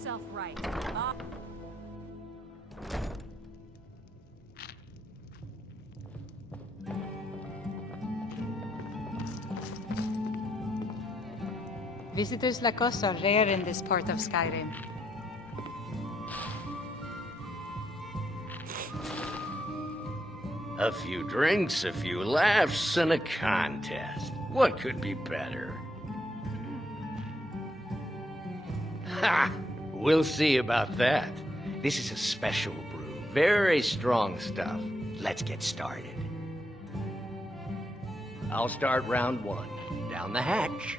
yourself right. Visitors like us are rare in this part of Skyrim. A few drinks, a few laughs, and a contest. What could be better? Ha! We'll see about that. This is a special brew. Very strong stuff. Let's get started. I'll start round one. Down the hatch.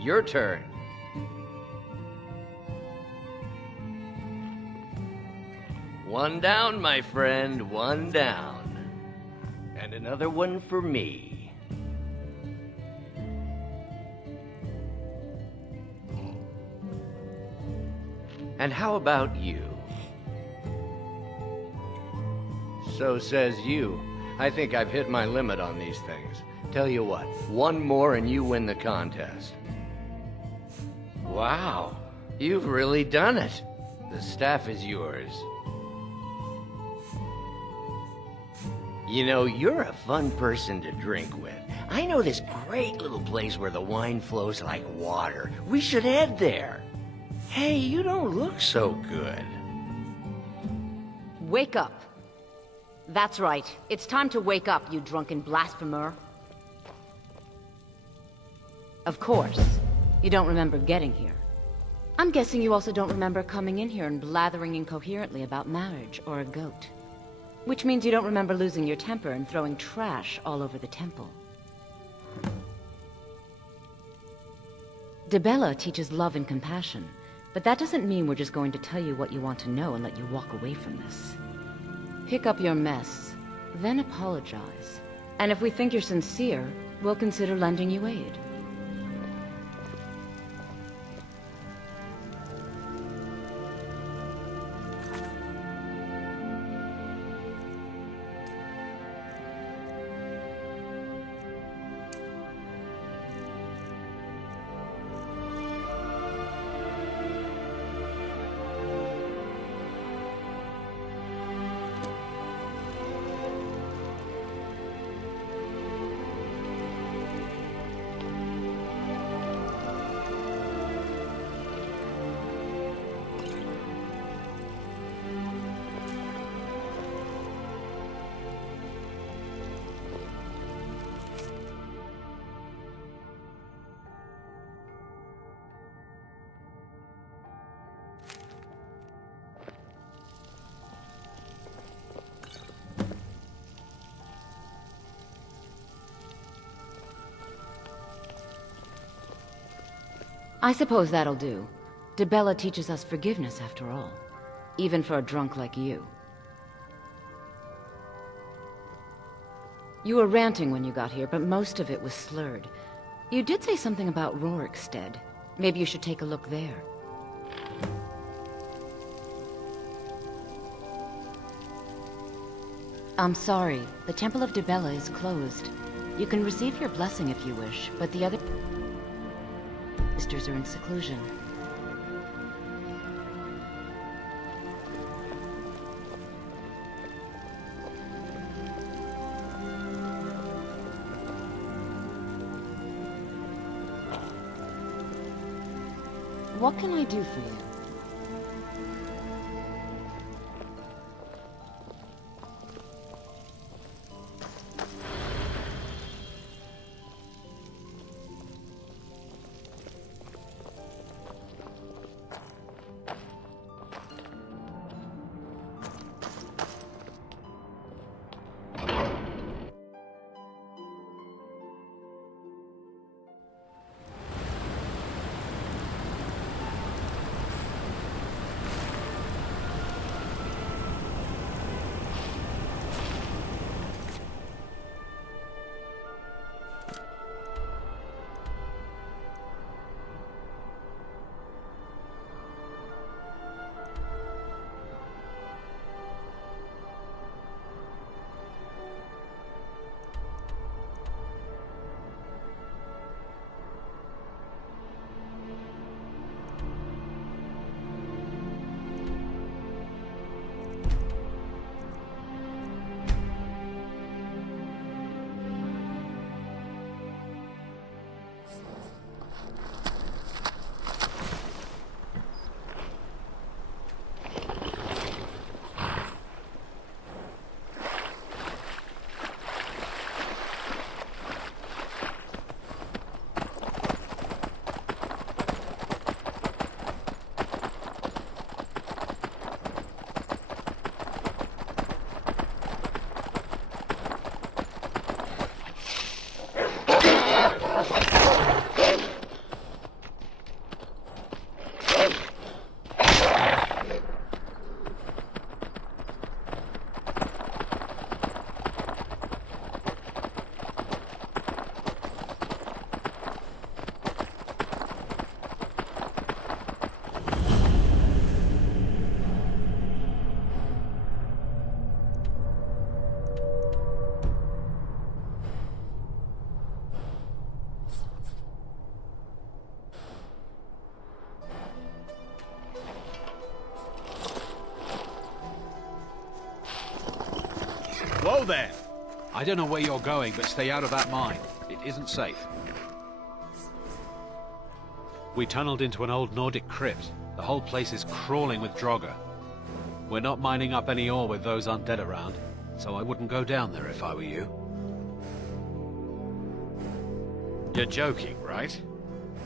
Your turn. One down, my friend, one down. And another one for me. And how about you? So says you. I think I've hit my limit on these things. Tell you what, one more and you win the contest. Wow, you've really done it. The staff is yours. You know, you're a fun person to drink with. I know this great little place where the wine flows like water. We should head there. Hey, you don't look so good. Wake up. That's right. It's time to wake up, you drunken blasphemer. Of course. You don't remember getting here. I'm guessing you also don't remember coming in here and blathering incoherently about marriage or a goat. Which means you don't remember losing your temper and throwing trash all over the temple. Dibella teaches love and compassion, but that doesn't mean we're just going to tell you what you want to know and let you walk away from this. Pick up your mess, then apologize. And if we think you're sincere, we'll consider lending you aid. I suppose that'll do. Dibella teaches us forgiveness after all. Even for a drunk like you. You were ranting when you got here, but most of it was slurred. You did say something about Rorikstead. Maybe you should take a look there. I'm sorry. The Temple of Dibella is closed. You can receive your blessing if you wish, but the other sisters are in seclusion. What can I do for you? Whoa there! I don't know where you're going, but stay out of that mine. It isn't safe. We tunneled into an old Nordic crypt. The whole place is crawling with Draugr. We're not mining up any ore with those undead around, so I wouldn't go down there if I were you. You're joking, right?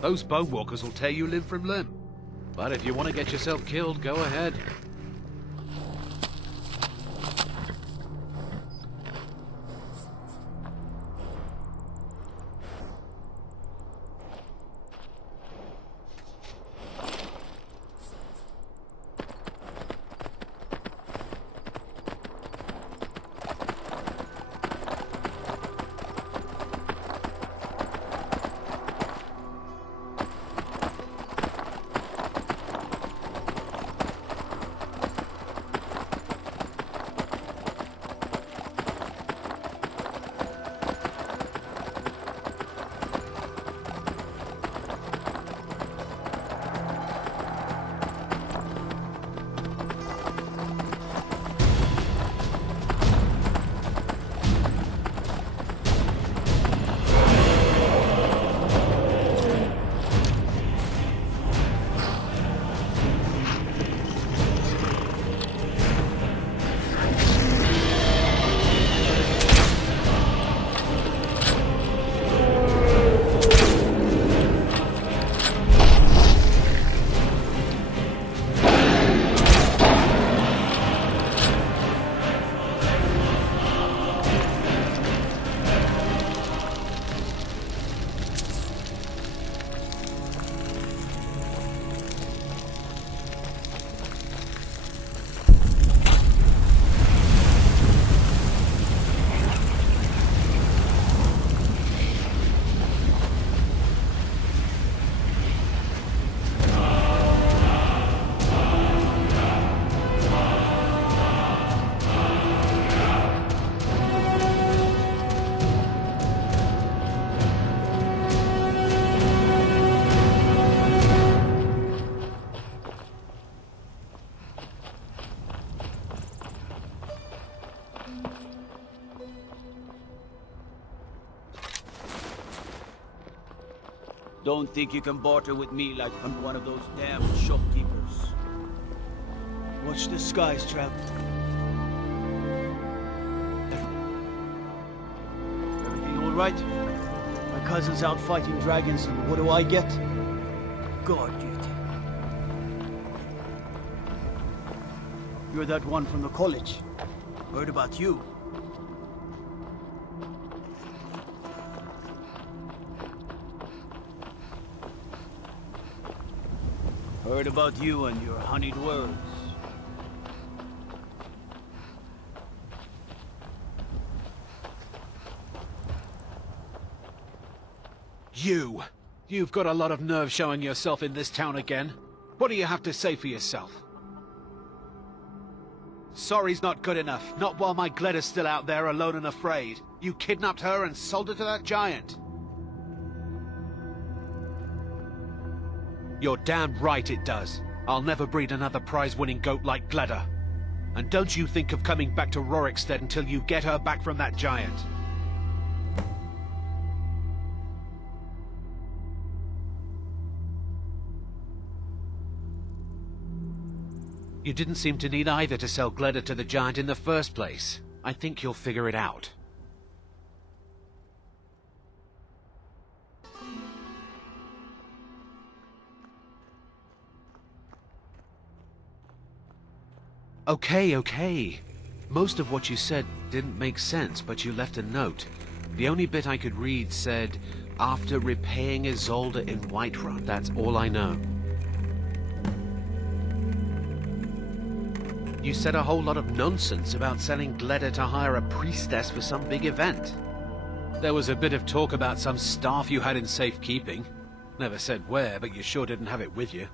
Those bone walkers will tear you limb from limb. But if you want to get yourself killed, go ahead. Don't think you can barter with me like I'm one of those damn shopkeepers. Watch the skies, Trav. Everything all right? My cousin's out fighting dragons, and what do I get? Guard duty. You're that one from the college. Heard about you. Heard about you and your honeyed words. You've got a lot of nerve showing yourself in this town again. What do you have to say for yourself? Sorry's not good enough. Not while my Gleda's still out there alone and afraid. You kidnapped her and sold her to that giant. You're damn right it does. I'll never breed another prize-winning goat like Gleda. And don't you think of coming back to Rorikstead until you get her back from that giant. You didn't seem to need either to sell Gleda to the giant in the first place. I think you'll figure it out. Okay. Most of what you said didn't make sense, but you left a note. The only bit I could read said, after repaying Isolde in Whiterun. That's all I know. You said a whole lot of nonsense about selling Gleda to hire a priestess for some big event. There was a bit of talk about some staff you had in safekeeping. Never said where, but you sure didn't have it with you.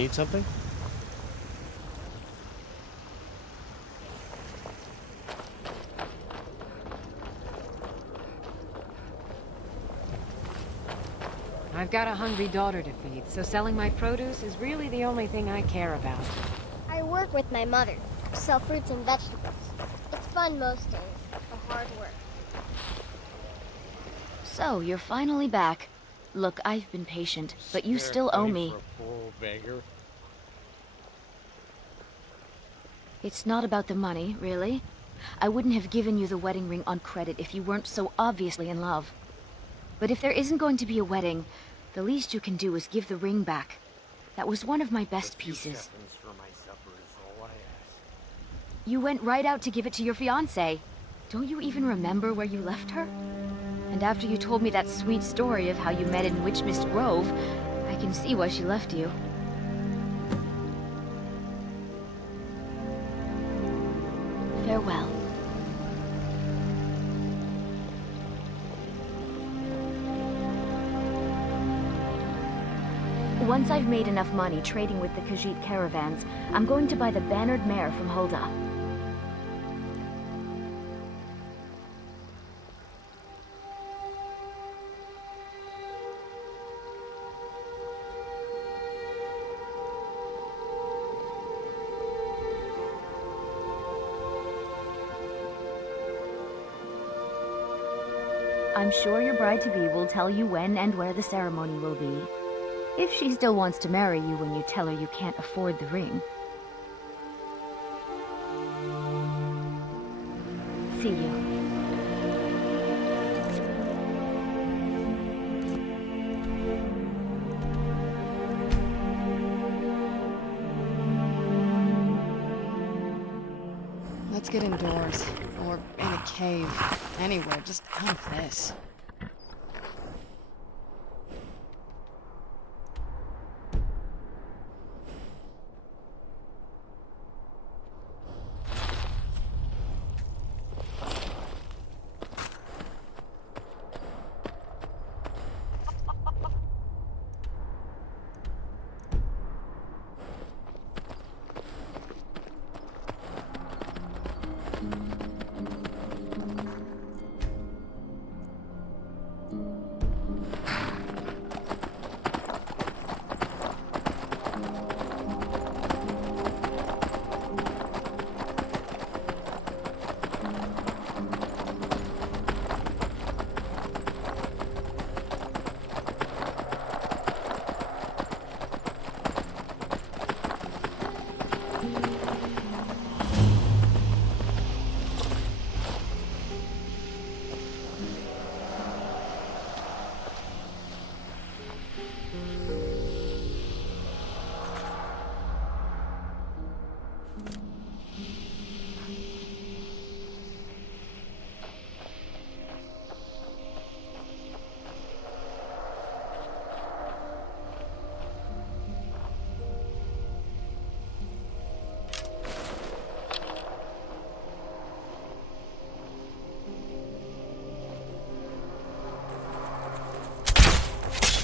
need something? I've got a hungry daughter to feed, so selling my produce is really the only thing I care about. I work with my mother, sell fruits and vegetables. It's fun most days, but hard work. So, you're finally back. Look, I've been patient, but you still owe me. It's not about the money, really. I wouldn't have given you the wedding ring on credit if you weren't so obviously in love. But if there isn't going to be a wedding, the least you can do is give the ring back. That was one of my best pieces. You went right out to give it to your fiancé. Don't you even remember where you left her? And after you told me that sweet story of how you met in Witchmist Grove, I can see why she left you. Farewell. Once I've made enough money trading with the Khajiit caravans, I'm going to buy the bannered mare from Hulda. I'm sure your bride-to-be will tell you when and where the ceremony will be. If she still wants to marry you when you tell her you can't afford the ring. See you. Let's get indoors. Or in a cave. Anywhere, just out of this.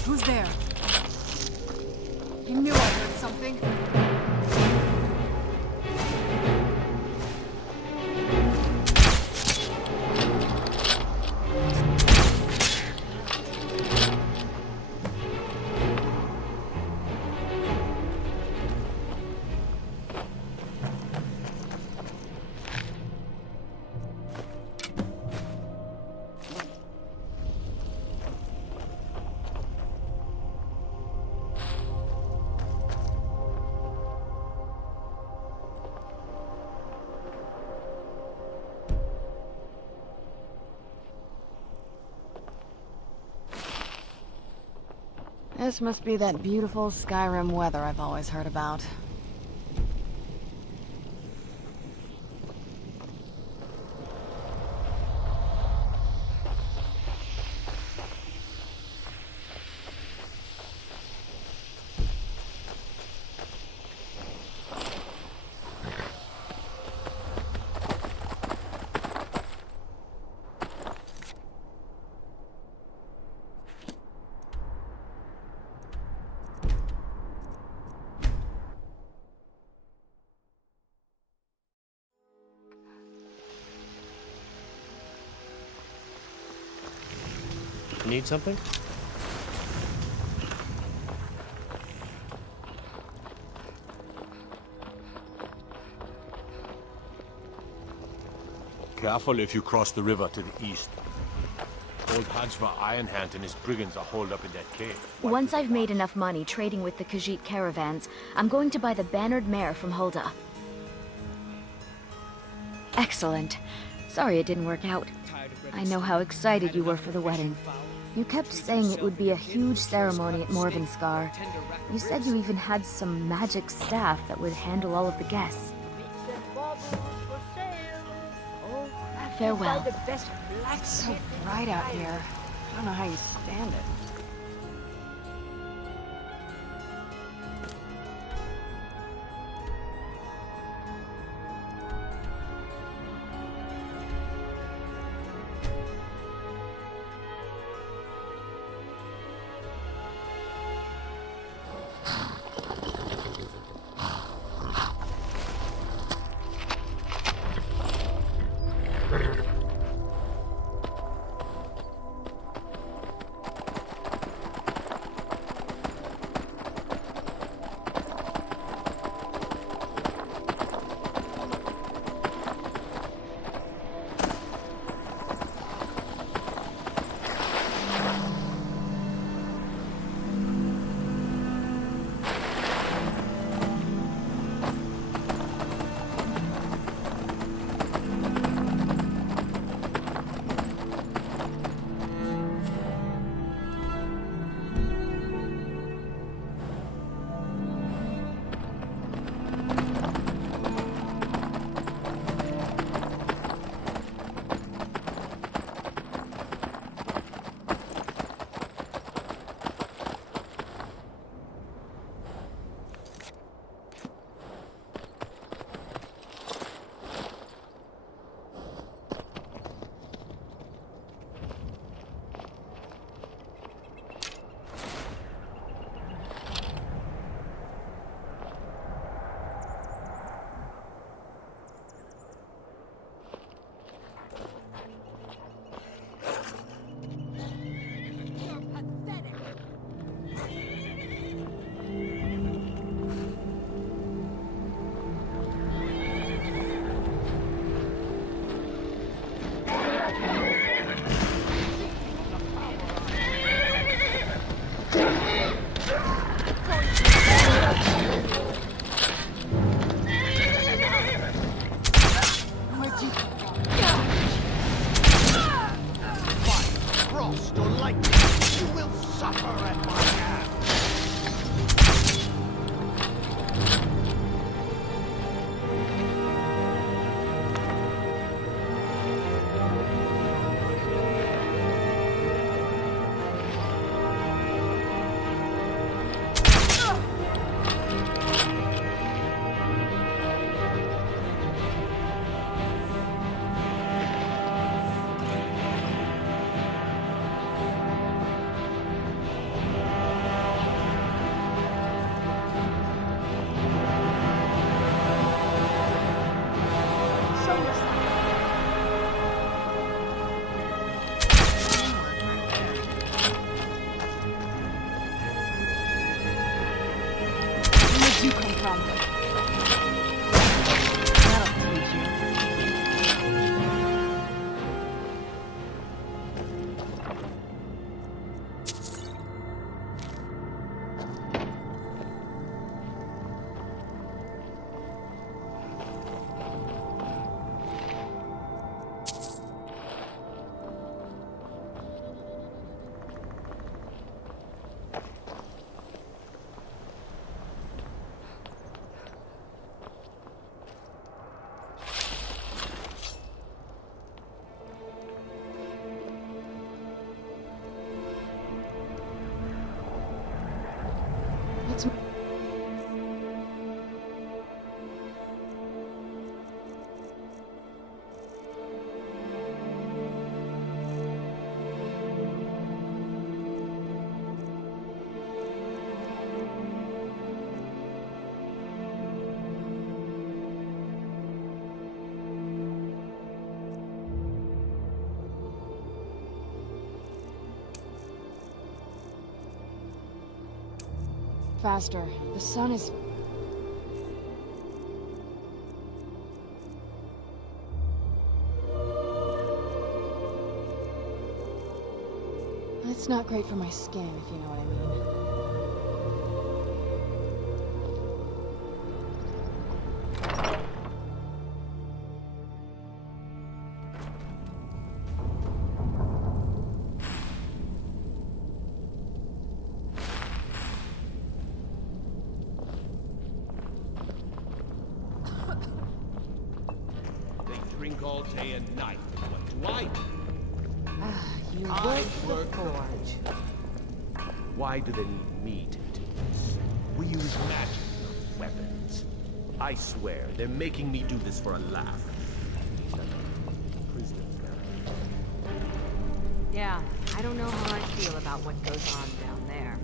Who's there? You knew I heard something. This must be that beautiful Skyrim weather I've always heard about. Need something? Careful if you cross the river to the east. Old Hajva Ironhand and his brigands are holed up in that cave. Once I've made enough money trading with the Khajiit caravans, I'm going to buy the bannered mare from Hulda. Excellent. Sorry it didn't work out. I know how excited you were for the wedding. You kept saying it would be a huge ceremony at Morvenskar. You said you even had some magic staff that would handle all of the guests. Farewell. It's so bright out here. I don't know how you stand it. Faster. The sun is... It's not great for my skin, if you know what I mean. They drink all day and night. What do I do? You I work the work forge. Why do they need me to do this? We use magic, not weapons. I swear, they're making me do this for a laugh. Prisoners now. Yeah, I don't know how I feel about what goes on down there.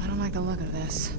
I don't like the look of this.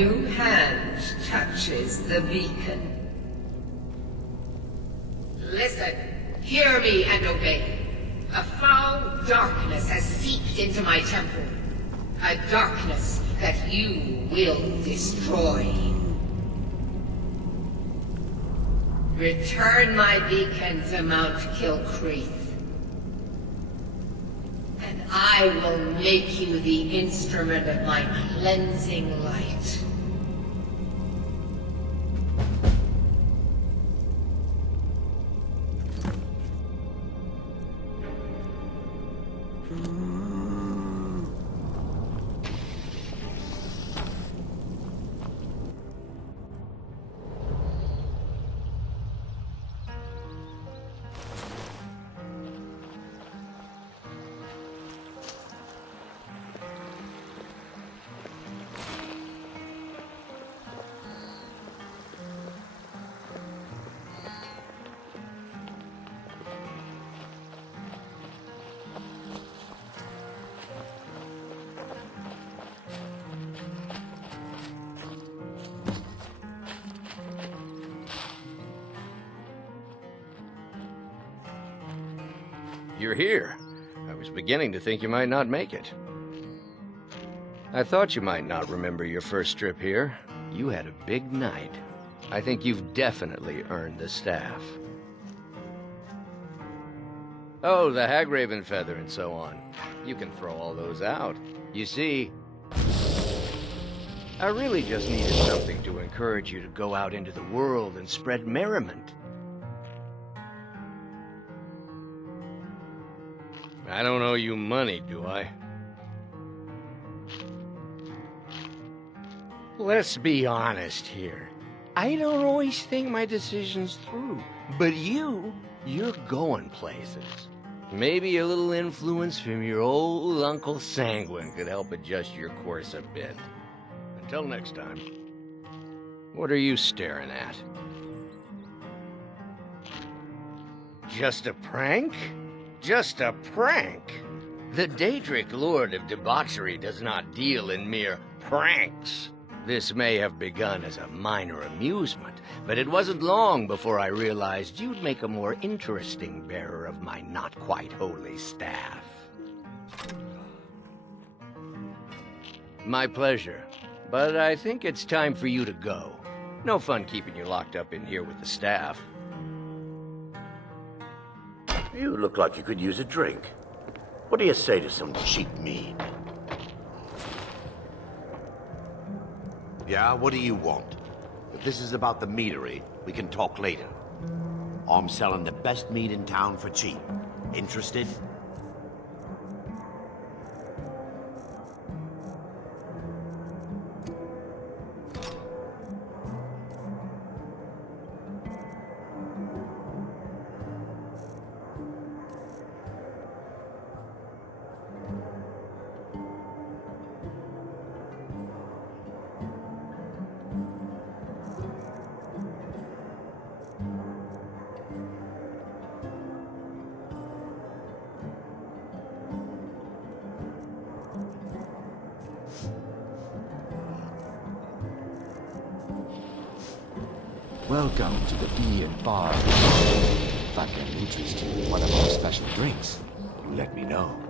new hand touches the beacon. Listen, hear me and obey. A foul darkness has seeped into my temple. A darkness that you will destroy. Return my beacon to Mount Kilcreath, and I will make you the instrument of my cleansing light. You're here. I was beginning to think you might not make it. I thought you might not remember your first trip here. You had a big night. I think you've definitely earned the staff. Oh, the Hagraven feather and so on. You can throw all those out. You see, I really just needed something to encourage you to go out into the world and spread merriment. I don't owe you money, do I? Let's be honest here. I don't always think my decisions through. But you're going places. Maybe a little influence from your old Uncle Sanguin could help adjust your course a bit. Until next time. What are you staring at? Just a prank? Just a prank? The Daedric Lord of Debauchery does not deal in mere pranks. This may have begun as a minor amusement, but it wasn't long before I realized you'd make a more interesting bearer of my not-quite-holy staff. My pleasure, but I think it's time for you to go. No fun keeping you locked up in here with the staff. You look like you could use a drink. What do you say to some cheap mead? Yeah, what do you want? If this is about the meadery, we can talk later. I'm selling the best mead in town for cheap. Interested? Welcome to the Bee and Bar. If I can interest you in one of our special drinks, you let me know.